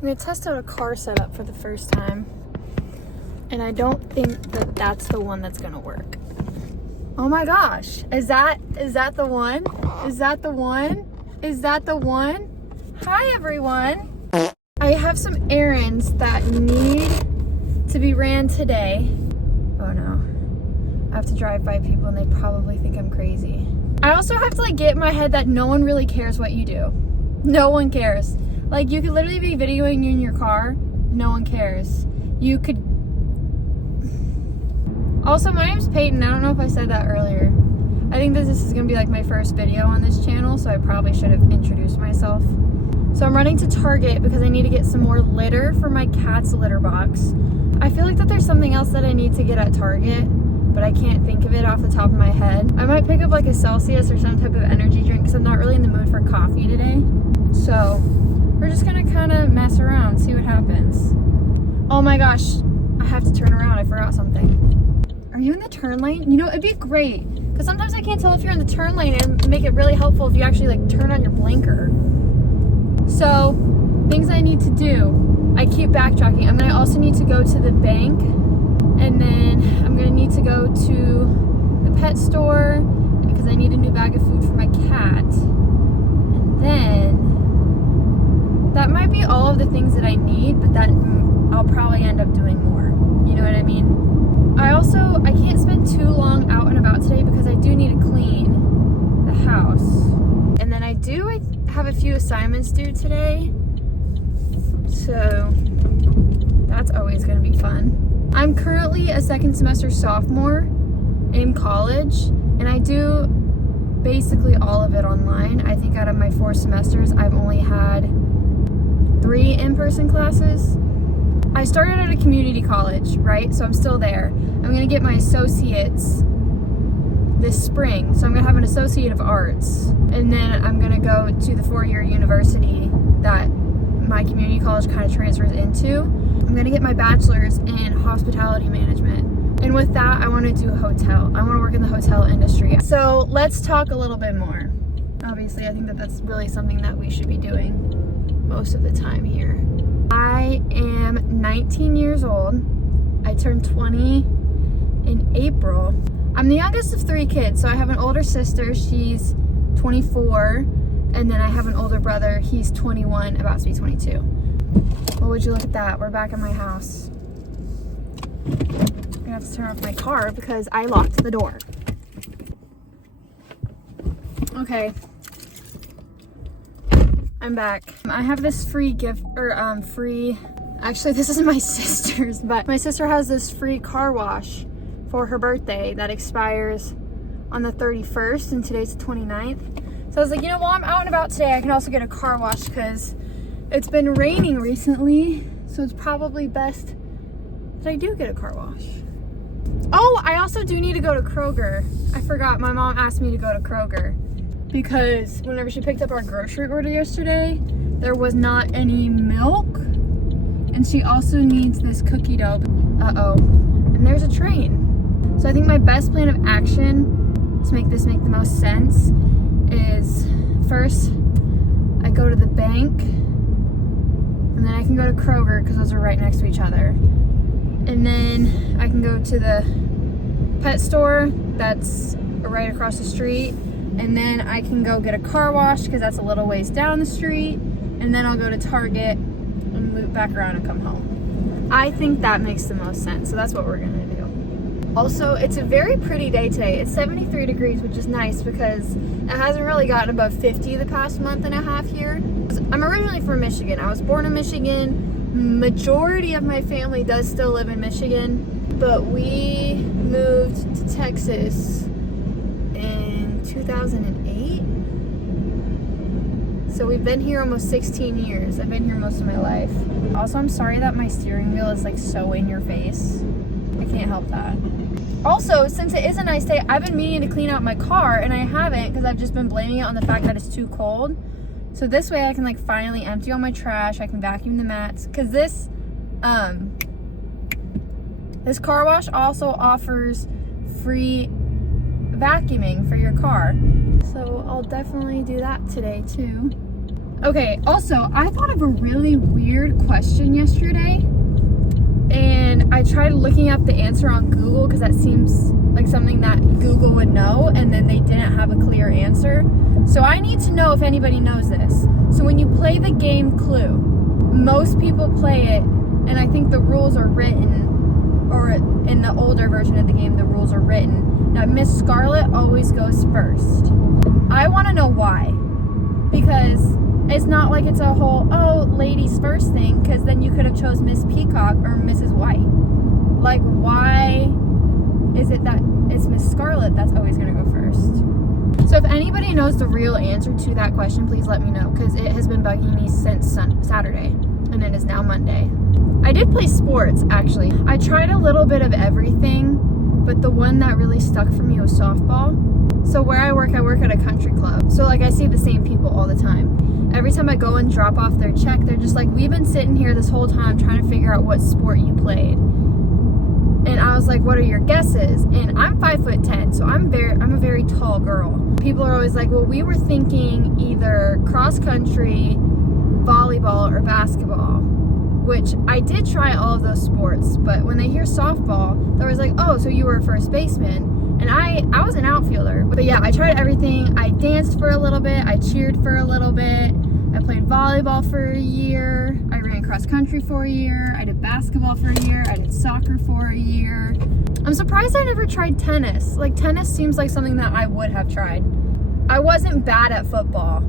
I'm gonna test out a car setup for the first time. And I don't think that that's the one that's gonna work. Oh my gosh, is that the one? Is that the one? Is that the one? Hi everyone. I have some errands that need to be ran today. Oh no, I have to drive by people and they probably think I'm crazy. I also have to like get in my head that no one really cares what you do. No one cares. Like you could literally be videoing you in your car, no one cares. You could. Also, my name's Peyton. I don't know if I said that earlier. I think that this is gonna be like my first video on this channel, so I probably should have introduced myself. So I'm running to Target because I need to get some more litter for my cat's litter box. I feel like that there's something else that I need to get at Target, but I can't think of it off the top of my head. I might pick up like a Celsius or some type of energy drink because I'm not really in the mood for coffee today. So we're just gonna kind of mess around, see what happens. Oh my gosh, I have to turn around. I forgot something. Are you in the turn lane? You know, it'd be great because sometimes I can't tell if you're in the turn lane, and make it really helpful if you actually like turn on your blinker. So things I need to do, I keep backtracking. I'm gonna also need to go to the bank, and then I'm gonna need to go to the pet store because I need a new bag of food for my cat. And then that might be all of the things that I need, but that I'll probably end up doing more. You know what I mean? I can't spend too long out and about today because I do need to clean the house. And then I have a few assignments due today. So that's always gonna be fun. I'm currently a second semester sophomore in college, and I do basically all of it online. I think out of my 4 semesters, I've only had 3 in-person classes. I started at a community college, right? So I'm still there. I'm gonna get my associates this spring. So I'm gonna have an associate of arts. And then I'm gonna go to the 4-year university that my community college kind of transfers into. I'm gonna get my bachelor's in hospitality management. And with that, I wanna do a hotel. I wanna work in the hotel industry. So let's talk a little bit more. Obviously, I think that that's really something that we should be doing most of the time here. I am 19 years old. I turned 20 in April. I'm the youngest of 3 kids, so I have an older sister, she's 24, and then I have an older brother, he's 21, about to be 22. Well, would you look at that? We're back at my house. I'm gonna have to turn off my car because I locked the door. Okay. I'm back. I have this free gift, actually this is my sister's, but my sister has this free car wash for her birthday that expires on the 31st, and today's the 29th. So I was like, you know, while I'm out and about today, I can also get a car wash because it's been raining recently, so it's probably best that I do get a car wash. Oh, I also do need to go to Kroger. I forgot, my mom asked me to go to Kroger because whenever she picked up our grocery order yesterday, there was not any milk, and she also needs this cookie dough. Uh-oh, and there's a train. So I think my best plan of action to make this make the most sense is first I go to the bank, and then I can go to Kroger because those are right next to each other. And then I can go to the pet store that's right across the street. And then I can go get a car wash because that's a little ways down the street. And then I'll go to Target and loop back around and come home. I think that makes the most sense. So that's what we're gonna do. Also, it's a very pretty day today. It's 73 degrees, which is nice because it hasn't really gotten above 50 the past month and a half here. I'm originally from Michigan. I was born in Michigan. Majority of my family does still live in Michigan, but we moved to Texas in 2008. So we've been here almost 16 years. I've been here most of my life. Also, I'm sorry that my steering wheel is like so in your face. I can't help that. Also, since it is a nice day, I've been meaning to clean out my car and I haven't because I've just been blaming it on the fact that it's too cold. So this way I can like finally empty all my trash. I can vacuum the mats because this car wash also offers free vacuuming for your car. So I'll definitely do that today too. Okay, also, I thought of a really weird question yesterday, and I tried looking up the answer on Google because that seems like something that Google would know, and then they didn't have a clear answer. So I need to know if anybody knows this. So when you play the game Clue, most people play it, and I think the rules are written, or in the older version of the game, the rules are written, that Miss Scarlet always goes first. I want to know why. Because it's not like it's a whole, oh, ladies first thing, because then you could have chose Miss Peacock or Mrs. White. Like, why is it that it's Miss Scarlet that's always going to go first? So if anybody knows the real answer to that question, please let me know, because it has been bugging me since Saturday, and it is now Monday. I did play sports, actually. I tried a little bit of everything, but the one that really stuck for me was softball. So where I work at a country club. So like I see the same people all the time. Every time I go and drop off their check, they're just like, we've been sitting here this whole time trying to figure out what sport you played. And I was like, what are your guesses? And I'm 5'10", so I'm a very tall girl. People are always like, well, we were thinking either cross country, volleyball, or basketball. Which I did try all of those sports, but when they hear softball, they're always like, oh, so you were a first baseman. And I was an outfielder. But yeah, I tried everything. I danced for a little bit. I cheered for a little bit. I played volleyball for a year. I ran cross country for a year. I did basketball for a year. I did soccer for a year. I'm surprised I never tried tennis. Like, tennis seems like something that I would have tried. I wasn't bad at football.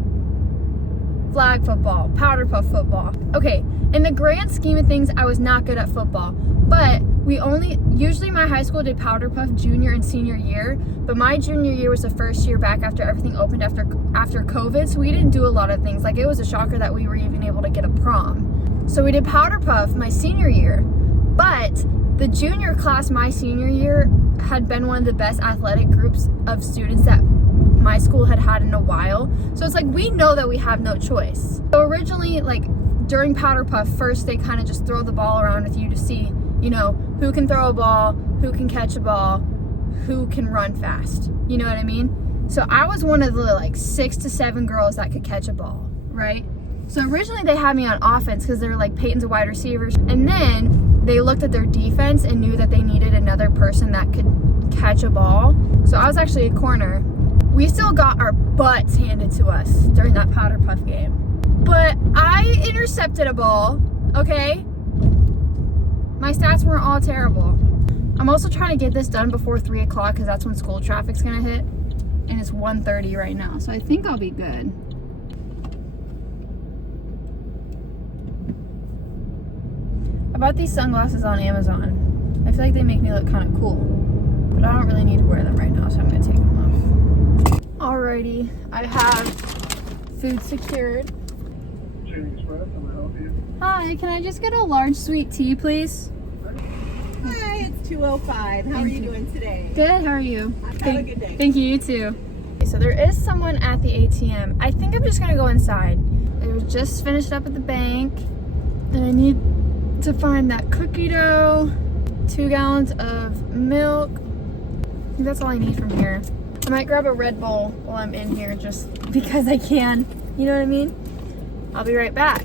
Flag football, powder puff football. Okay, in the grand scheme of things, I was not good at football. But usually my high school did powder puff junior and senior year, but my junior year was the first year back after everything opened after COVID, so we didn't do a lot of things. Like, it was a shocker that we were even able to get a prom. So we did powder puff my senior year, but the junior class my senior year had been one of the best athletic groups of students that my school had in a while. So it's like, we know that we have no choice. So originally, like, during powder puff, first they kind of just throw the ball around with you to see, you know, who can throw a ball, who can catch a ball, who can run fast. You know what I mean? So I was one of the like 6 to 7 girls that could catch a ball, right? So originally they had me on offense because they were like, Peyton's a wide receiver. And then they looked at their defense and knew that they needed another person that could catch a ball. So I was actually a corner. We still got our butts handed to us during that powder puff game. But I intercepted a ball, okay? My stats weren't all terrible. I'm also trying to get this done before 3 o'clock because that's when school traffic's gonna hit. And it's 1:30 right now, so I think I'll be good. I bought these sunglasses on Amazon. I feel like they make me look kind of cool, but I don't really need to wear them right now, so I'm gonna take them off. Alrighty, I have food secured. Hi, can I just get a large sweet tea, please? Hi, it's 2:05. How are you doing today? Good, how are you? Have a good day. Thank you, you too. So there is someone at the ATM. I think I'm just gonna go inside. I was just finished up at the bank, and I need to find that cookie dough, 2 gallons of milk. I think that's all I need from here. I might grab a Red Bull while I'm in here just because I can. You know what I mean? I'll be right back.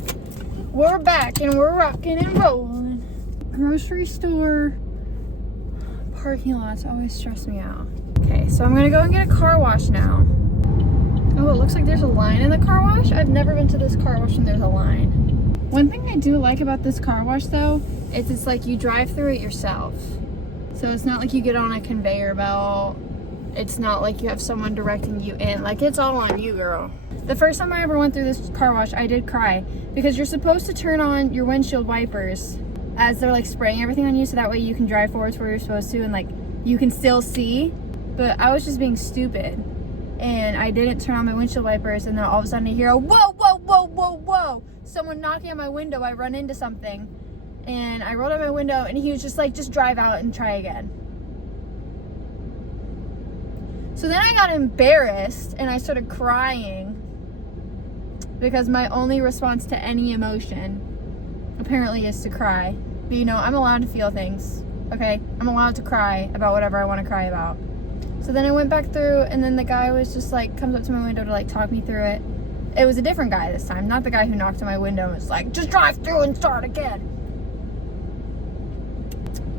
We're back and we're rocking and rolling. Grocery store parking lots always stress me out. Okay, so I'm gonna go and get a car wash now. Oh, it looks like there's a line in the car wash. I've never been to this car wash and there's a line. One thing I do like about this car wash though, is it's like you drive through it yourself. So it's not like you get on a conveyor belt. It's not like you have someone directing you in. Like, it's all on you, girl. The first time I ever went through this car wash, I did cry because you're supposed to turn on your windshield wipers as they're like spraying everything on you so that way you can drive forward to where you're supposed to and like you can still see. But I was just being stupid and I didn't turn on my windshield wipers, and then all of a sudden I hear a whoa, whoa, whoa, whoa, whoa, someone knocking on my window. I run into something and I rolled out my window and he was just like, just drive out and try again. So then I got embarrassed and I started crying because my only response to any emotion apparently is to cry. But you know, I'm allowed to feel things, okay? I'm allowed to cry about whatever I want to cry about. So then I went back through, and then the guy was just like, comes up to my window to like talk me through it. It was a different guy this time, not the guy who knocked on my window and was like, just drive through and start again.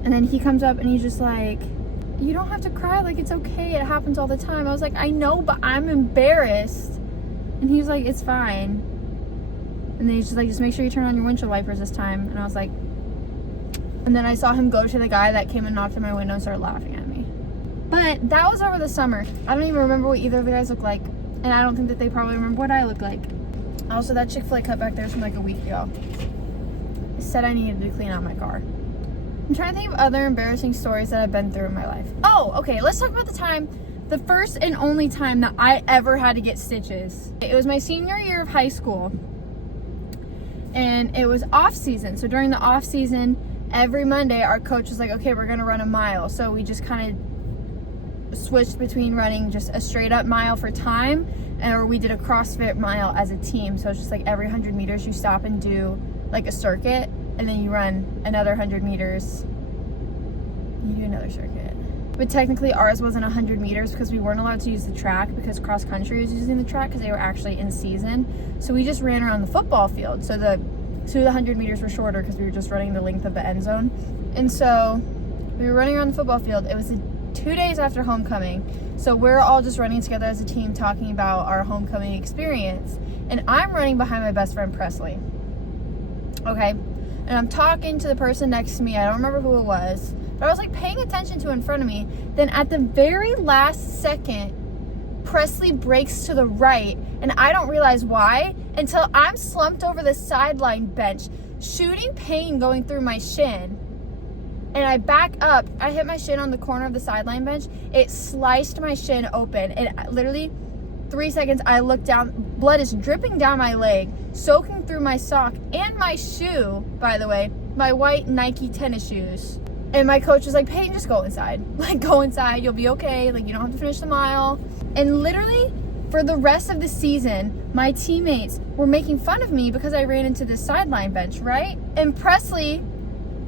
And then he comes up and he's just like, you don't have to cry, like it's okay, it happens all the time. I was like, I know, but I'm embarrassed. And he was like, it's fine. And then he's just like, just make sure you turn on your windshield wipers this time. And I was like, and then I saw him go to the guy that came and knocked on my window and started laughing at me. But that was over the summer. I don't even remember what either of the guys looked like. And I don't think that they probably remember what I look like. Also, that Chick-fil-A cut back there is from like a week ago. I said I needed to clean out my car. I'm trying to think of other embarrassing stories that I've been through in my life. Oh, okay, let's talk about the first and only time that I ever had to get stitches. It was my senior year of high school. And it was off season. So during the off season, every Monday our coach was like, okay, we're gonna run a mile. So we just kind of switched between running just a straight up mile for time, or we did a CrossFit mile as a team. So it's just like every 100 meters you stop and do like a circuit, and then you run another 100 meters, you do another circuit. But technically ours wasn't 100 meters because we weren't allowed to use the track because cross country was using the track because they were actually in season. So we just ran around the football field. So the 100 meters were shorter because we were just running the length of the end zone. And so we were running around the football field. It was 2 days after homecoming. So we're all just running together as a team talking about our homecoming experience. And I'm running behind my best friend Presley. Okay? And I'm talking to the person next to me. I don't remember who it was. But I was like paying attention to in front of me. Then at the very last second, Presley breaks to the right. And I don't realize why until I'm slumped over the sideline bench, shooting pain going through my shin. And I back up. I hit my shin on the corner of the sideline bench. It sliced my shin open. And literally 3 seconds, I look down. Blood is dripping down my leg, soaking through my sock and my shoe, by the way, my white Nike tennis shoes. And my coach was like, Peyton, just go inside. Like, go inside. You'll be okay. Like, you don't have to finish the mile. And literally, for the rest of the season, my teammates were making fun of me because I ran into this sideline bench, right? And Presley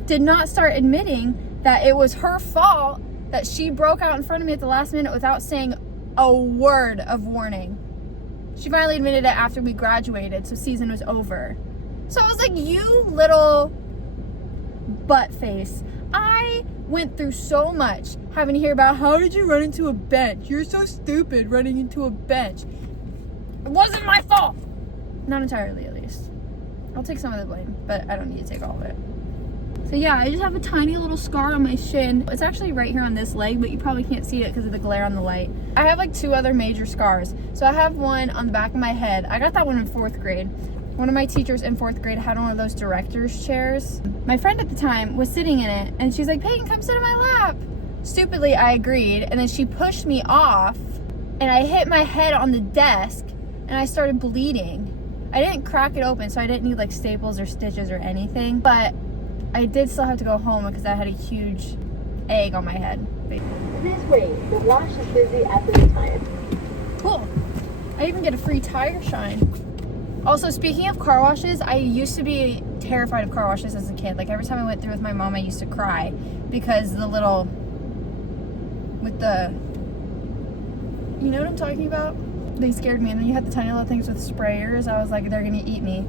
did not start admitting that it was her fault that she broke out in front of me at the last minute without saying a word of warning. She finally admitted it after we graduated, so season was over. So I was like, you little butt face. I went through so much having to hear about how did you run into a bench? You're so stupid running into a bench. It wasn't my fault. Not entirely, at least. I'll take some of the blame, but I don't need to take all of it. So yeah, I just have a tiny little scar on my shin. It's actually right here on this leg, but you probably can't see it because of the glare on the light. I have like 2 other major scars. So I have one on the back of my head. I got that one in 4th grade. One of my teachers in 4th grade had one of those director's chairs. My friend at the time was sitting in it, and she's like, Peyton, come sit in my lap. Stupidly, I agreed, and then she pushed me off, and I hit my head on the desk, and I started bleeding. I didn't crack it open, so I didn't need like staples or stitches or anything, but I did still have to go home because I had a huge egg on my head. This way, the wash is busy at this time. Cool. I even get a free tire shine. Also, speaking of car washes, I used to be terrified of car washes as a kid. Like every time I went through with my mom, I used to cry because you know what I'm talking about? They scared me. And then you had the tiny little things with sprayers. I was like, they're gonna eat me.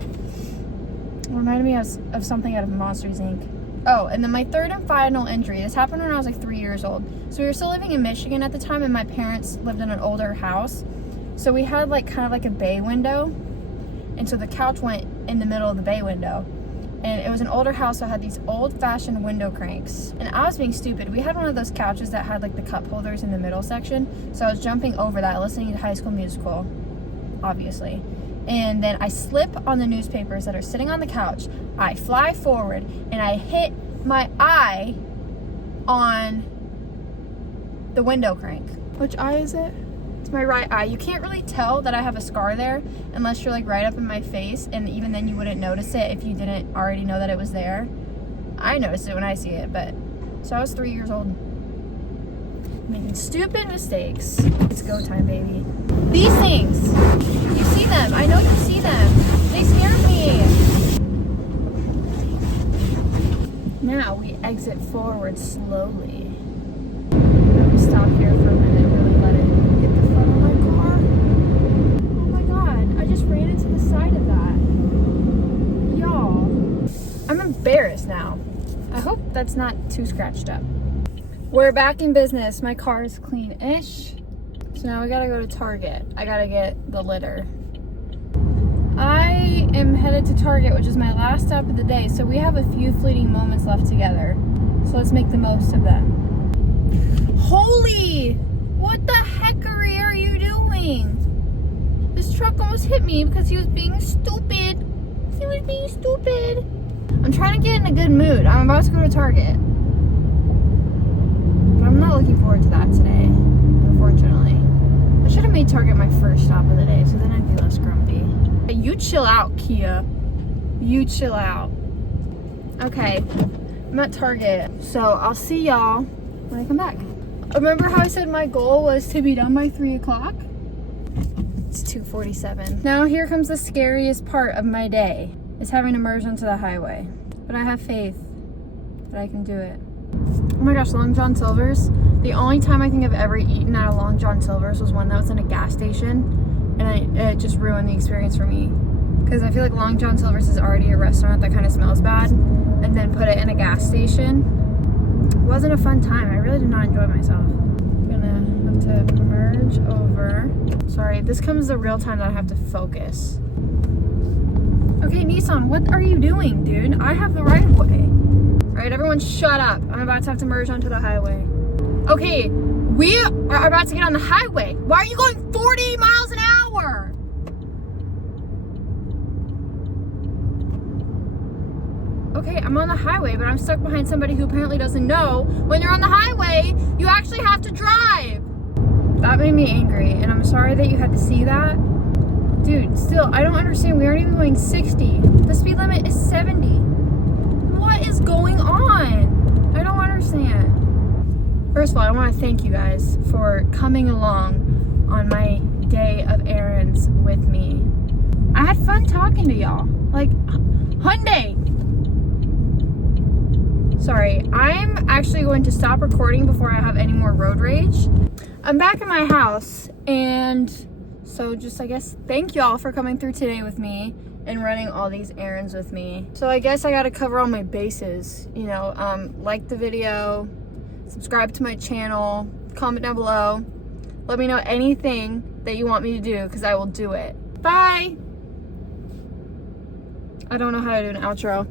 It reminded me of something out of Monsters, Inc. Oh, and then my third and final injury. This happened when I was like 3 years old. So we were still living in Michigan at the time, and my parents lived in an older house. So we had like kind of like a bay window. And so the couch went in the middle of the bay window. And it was an older house, so it had these old-fashioned window cranks. And I was being stupid. We had one of those couches that had like the cup holders in the middle section. So I was jumping over that, listening to High School Musical, obviously. And then I slip on the newspapers that are sitting on the couch. I fly forward, and I hit my eye on the window crank. Which eye is it? It's my right eye. You can't really tell that I have a scar there unless you're like right up in my face, and even then you wouldn't notice it if you didn't already know that it was there. I noticed it when I see it, but so I was 3 years old. Making stupid mistakes. It's go time, baby. These things! You see them. I know you see them. They scared me. Now we exit forward slowly. Let me stop here for a minute, really let it get the front of my car. Oh my god, I just ran into embarrassed now. I hope that's not too scratched up. We're back in business. My car is clean-ish. So now we gotta go to Target. I gotta get the litter. I am headed to Target, which is my last stop of the day. So we have a few fleeting moments left together. So let's make the most of them. Holy! What the heckery are you doing? This truck almost hit me because he was being stupid. He was being stupid. I'm trying to get in a good mood. I'm about to go to Target. But I'm not looking forward to that today, unfortunately. I should have made Target my first stop of the day, so then I'd be less grumpy. Hey, you chill out, Kia. You chill out. Okay, I'm at Target, so I'll see y'all when I come back. Remember how I said my goal was to be done by 3 o'clock? It's 2:47. Now here comes the scariest part of my day, is having to merge onto the highway. But I have faith that I can do it. Oh my gosh, Long John Silver's. The only time I think I've ever eaten at a Long John Silver's was when that was in a gas station, and it just ruined the experience for me. Because I feel like Long John Silver's is already a restaurant that kind of smells bad, and then put it in a gas station. It wasn't a fun time. I really did not enjoy myself. I'm gonna have to merge over. Sorry, this comes the real time that I have to focus. Okay, Nissan, what are you doing, dude? I have the right of way. All right, everyone shut up. I'm about to have to merge onto the highway. Okay, we are about to get on the highway. Why are you going 40 miles an hour? Okay, I'm on the highway, but I'm stuck behind somebody who apparently doesn't know when you're on the highway, you actually have to drive. That made me angry, and I'm sorry that you had to see that. Dude, still, I don't understand. We aren't even going 60. The speed limit is 70. What is going on? I don't understand. First of all, I want to thank you guys for coming along on my day of errands with me. I had fun talking to y'all. Like, Hyundai. Sorry, I'm actually going to stop recording before I have any more road rage. I'm back in my house, and so just, I guess, thank y'all for coming through today with me and running all these errands with me. So I guess I gotta cover all my bases, you know, like the video, subscribe to my channel, comment down below, let me know anything that you want me to do, because I will do it. Bye! I don't know how to do an outro.